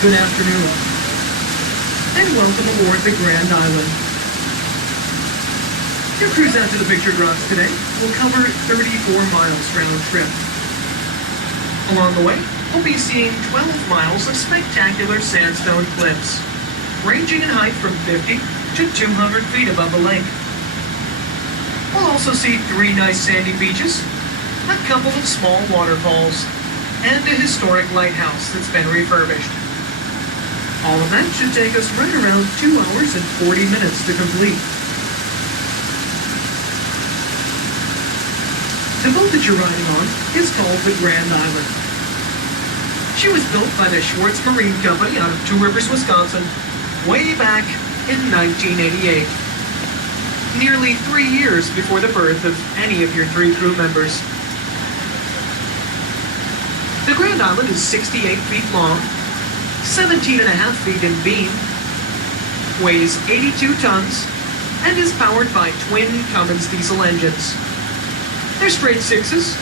Good afternoon, and welcome aboard the Grand Island. Your cruise out to the pictured rocks today will cover 34 miles round trip. Along the way, we'll be seeing 12 miles of spectacular sandstone cliffs, ranging in height from 50 to 200 feet above the lake. We'll also see 3 nice sandy beaches, a couple of small waterfalls, and a historic lighthouse that's been refurbished. All of that should take us right around 2 hours and 40 minutes to complete. The boat that you're riding on is called the Grand Island. She was built by the Schwartz Marine Company out of Two Rivers, Wisconsin, way back in 1988. Nearly 3 years before the birth of any of your 3 crew members. The Grand Island is 68 feet long, 17.5 feet in beam, weighs 82 tons, and is powered by twin Cummins diesel engines. They're straight 6s,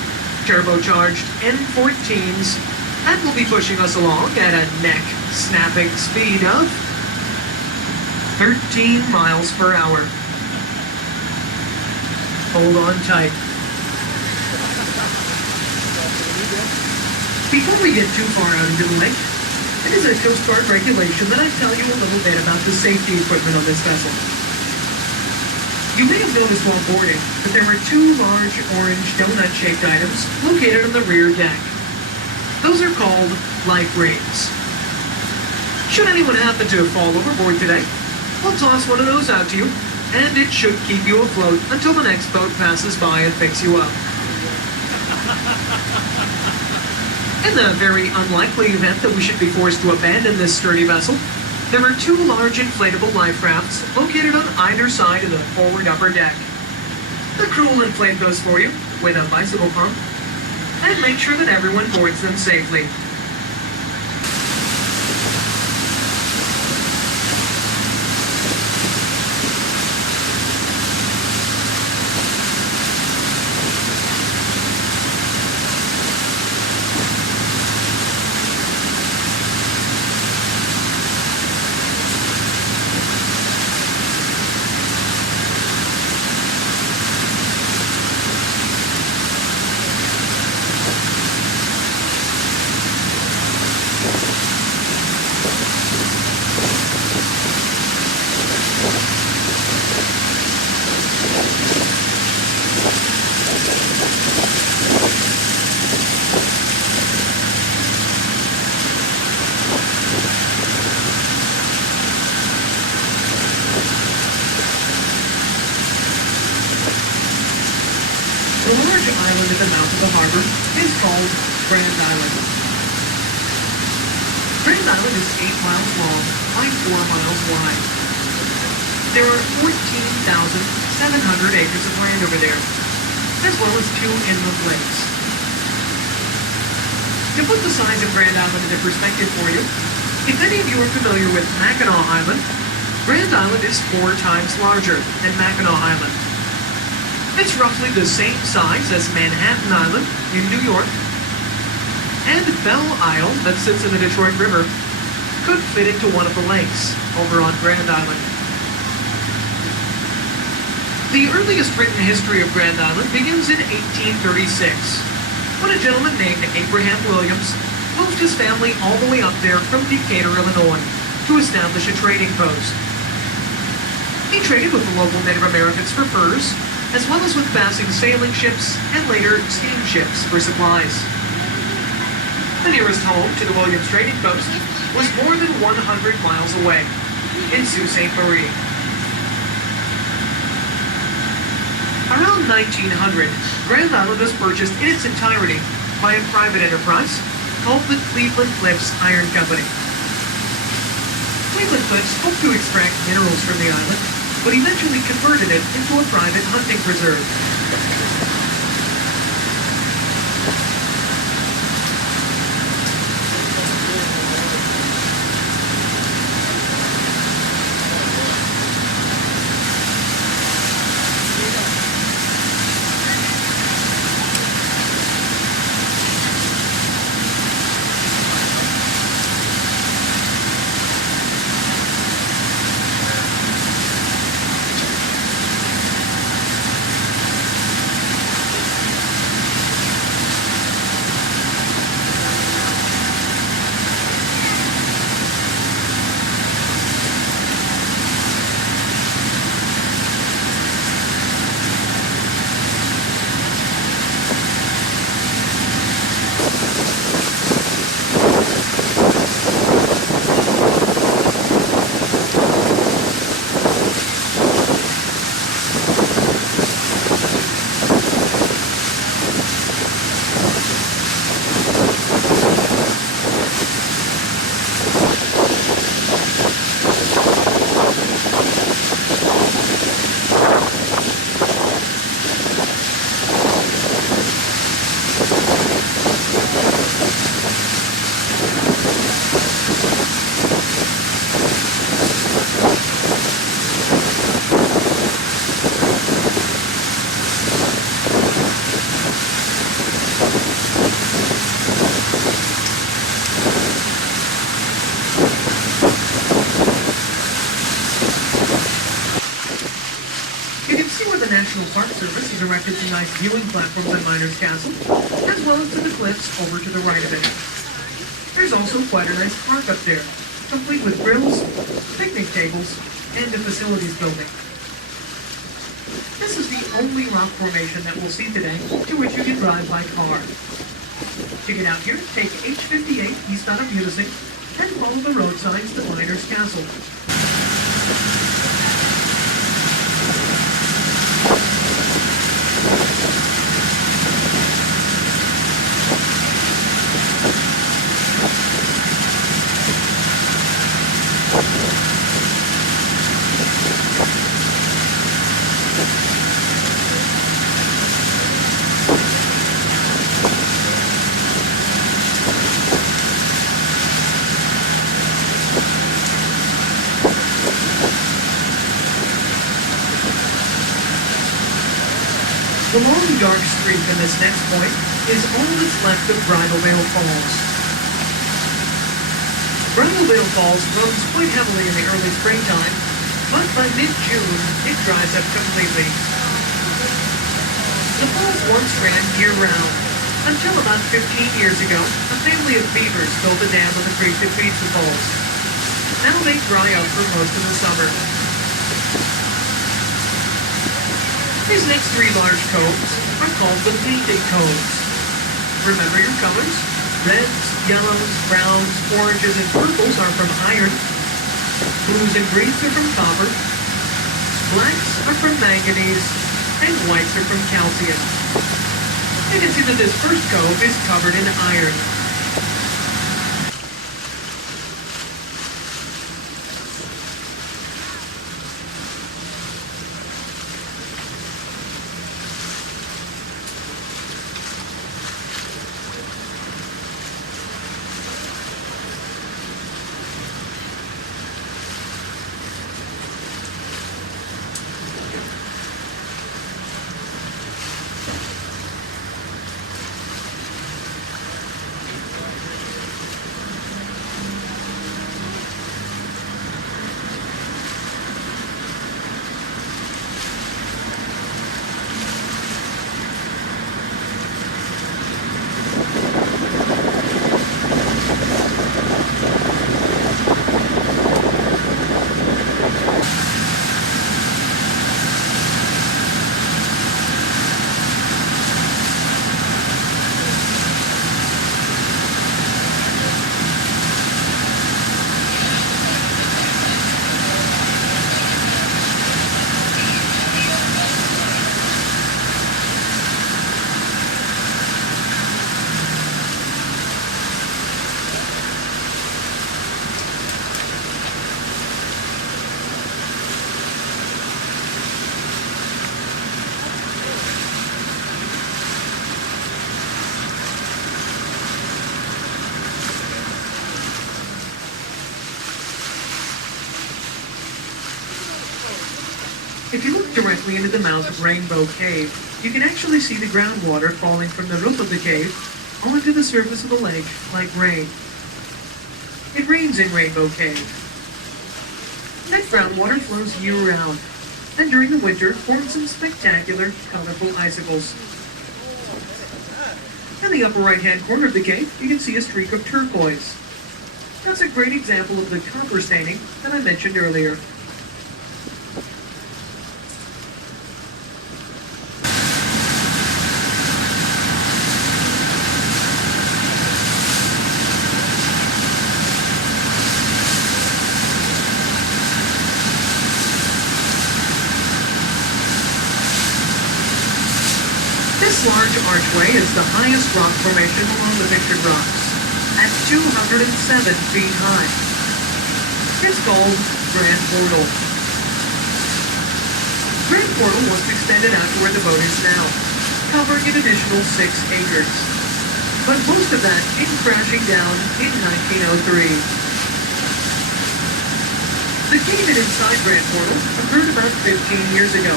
turbocharged N14s, and will be pushing us along at a neck-snapping speed of 13 miles per hour. Hold on tight. Before we get too far out into the lake, it is a Coast Guard regulation that I tell you a little bit about the safety equipment on this vessel. You may have noticed while boarding that there are 2 large orange donut-shaped items located on the rear deck. Those are called life rings. Should anyone happen to fall overboard today, we'll toss one of those out to you, and it should keep you afloat until the next boat passes by and picks you up. In the very unlikely event that we should be forced to abandon this sturdy vessel, there are 2 large inflatable life rafts located on either side of the forward upper deck. The crew will inflate those for you with a bicycle pump and make sure that everyone boards them safely. The large island at the mouth of the harbor is called Grand Island. Grand Island is 8 miles long by 4 miles wide. There are 14,700 acres of land over there, as well as 2 inland lakes. To put the size of Grand Island into perspective for you, if any of you are familiar with Mackinac Island, Grand Island is 4 times larger than Mackinac Island. It's roughly the same size as Manhattan Island in New York, and Belle Isle, that sits in the Detroit River, could fit into one of the lakes over on Grand Island. The earliest written history of Grand Island begins in 1836, when a gentleman named Abraham Williams moved his family all the way up there from Decatur, Illinois, to establish a trading post. He traded with the local Native Americans for furs, as well as with passing sailing ships and later steamships for supplies. The nearest home to the Williams Trading Post was more than 100 miles away, in Sault Ste. Marie. Around 1900, Grand Island was purchased in its entirety by a private enterprise called the Cleveland Cliffs Iron Company. Cleveland Cliffs hoped to extract minerals from the island, but eventually converted it into a private hunting preserve. National Park Service has erected some nice viewing platforms at Miners Castle, as well as to the cliffs over to the right of it. There's also quite a nice park up there, complete with grills, picnic tables, and a facilities building. This is the only rock formation that we'll see today to which you can drive by car. To get out here, take H58 eastbound of Munising and follow the road signs to Miners Castle. The long, dark streak in this next point is all that's left of Bridalveil Falls. Bridalveil Falls runs quite heavily in the early springtime, but by mid-June, it dries up completely. The falls once ran year-round, until about 15 years ago, a family of beavers built a dam on the creek that feeds the falls. Now they dry up for most of the summer. These next three large coves are called the painted coves. Remember your colors? Reds, yellows, browns, oranges, and purples are from iron. Blues and greens are from copper. Blacks are from manganese. And whites are from calcium. You can see that this first cove is covered in iron. If you look directly into the mouth of Rainbow Cave, you can actually see the groundwater falling from the roof of the cave onto the surface of the lake like rain. It rains in Rainbow Cave. That groundwater flows year-round, and during the winter forms some spectacular, colorful icicles. In the upper right-hand corner of the cave, you can see a streak of turquoise. That's a great example of the copper staining that I mentioned earlier. This large archway is the highest rock formation along the pictured rocks, at 207 feet high. It's called Grand Portal. Grand Portal was extended out to where the boat is now, covering an additional 6 acres. But most of that came crashing down in 1903. The cave-in inside Grand Portal occurred about 15 years ago.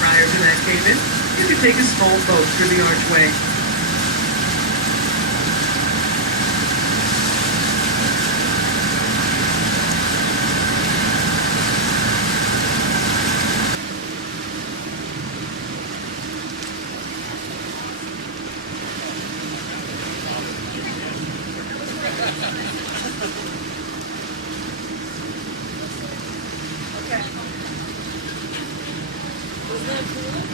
Prior to that cave-in, you could take a small boat through the archway. pool.